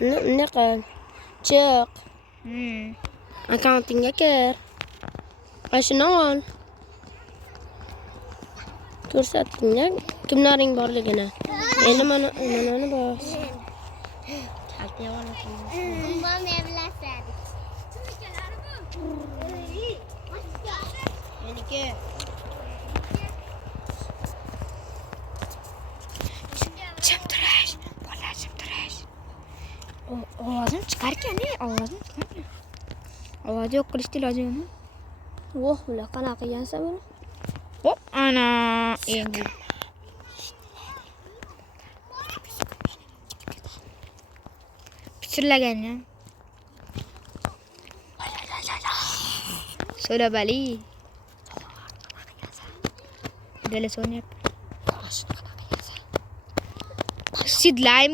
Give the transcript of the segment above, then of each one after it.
Ne qil? Chiq. Hmm. Accountingga kir. Ashuni ol. Ko'rsatding-da kimlaring borligini. Endi mana bos. Kaltiga olasan. Bom evlasan. Meniki. Jim turish. Bola jim turish. Ovozim chiqarkan-a, ovozim chiqarkan. Ovoz yo'q qilishni iloji yo'qmi? Voh, bular qanaqa qilgansa buni? Hop, ana. Endi. Pichirlagan-ya. So'labali. Dele so'nyap. Sidlaym.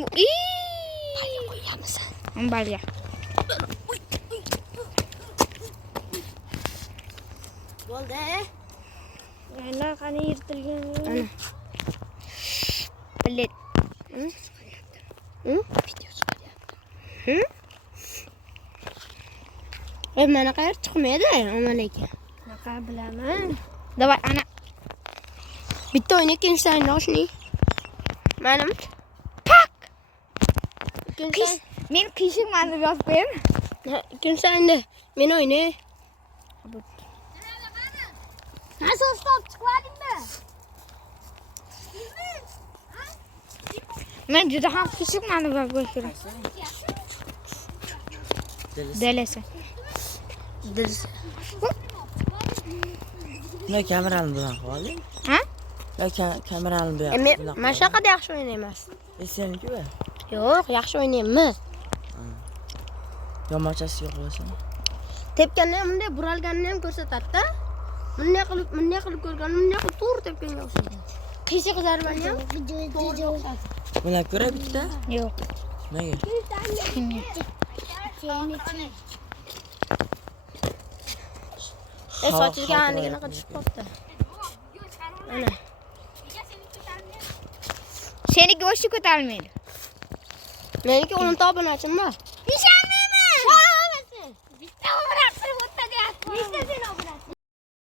Balga qo'yamisan. Balga. Bo'ldi. Yana qani yirtilgan. Ana. Bilet. Video chiqaryapti. Mana qayer chiqmaydi, amalaki. Naqa bilaman. Davay ana. Bitta o'yna ikkinchisini oshning. Manimi? Pak. Ikkinchisi. Men qiyshimman deb yozib qo'yaymi? Ikkinchisini men o'ynay. Nasıl stop çıkmadın mı? Men juda ham qiyshimman deb yozib qo'yishim. Delese. Ne kamerani bilan qo'ying. Ha? Ya kamerani bilan. Men mana shunaqada yaxshi o'ynayman. Seniki-mi? Yo'q, yaxshi o'ynayman. Yomonchasi yo'q bo'lsa. Tepganni ham bunday buralganini ham ko'rsatadi-da. Bunday qilib ko'rganimni bunday qilib to'g'ri tepganga o'xshaydi. Qiyshiq zarmani ham to'g'ri o'xshaydi. Bular ko'ra bitta. Yo'q. Nega? Sochilgan anigina qilib qopti. Mana. Seniki o'shi ko'tarilmaydi. Meniki 10 ta obunachim bor.